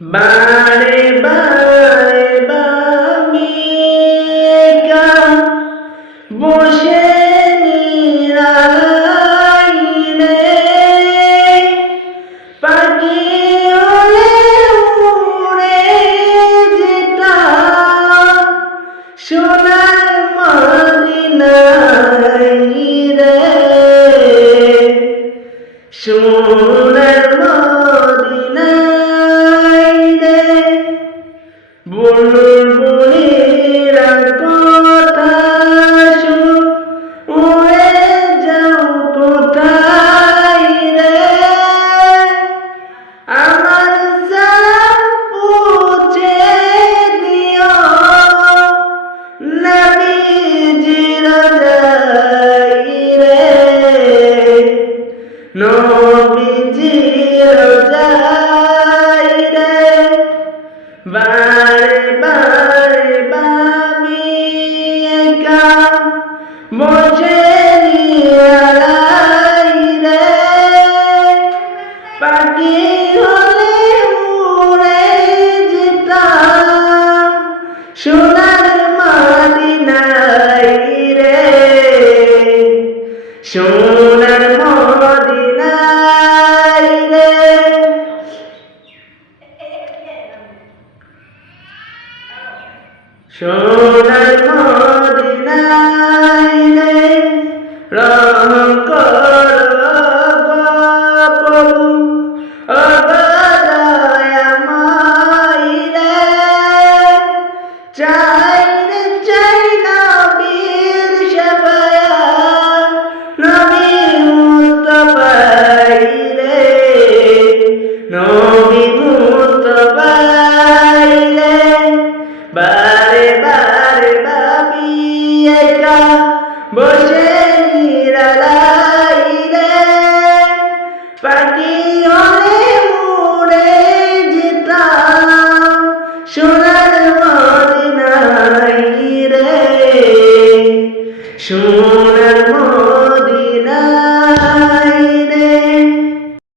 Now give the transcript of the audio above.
বারে বারে ভাবি একা বসে নিরালাইনে পাখি হলে উড়ে যেতাম সোনার মদিনায় রে, সোনার মদিনায় রে। বুলবুলিরা কথা উড়ে যাও কোথায় রে, আমার সালাম পৌঁছে দিও নবীজির রোজায় রে, নবীজির রোজায় রে। বারে বারে ভাবি একা বসে নিরালাই রে, পাখি হলে উড়ে যেতাম সোনার মদিনায় রে, সোনার মদিনায় রে। সোনার মদিনায় রে, রহম করো গো প্রভু ও গো দয়াময় রে। চাই রে চাই নবীর শাফায়াত, নবী মুস্তাফায় রে, নবী মুস্তাফায় রে। বারে বারে ভাবি একা বসে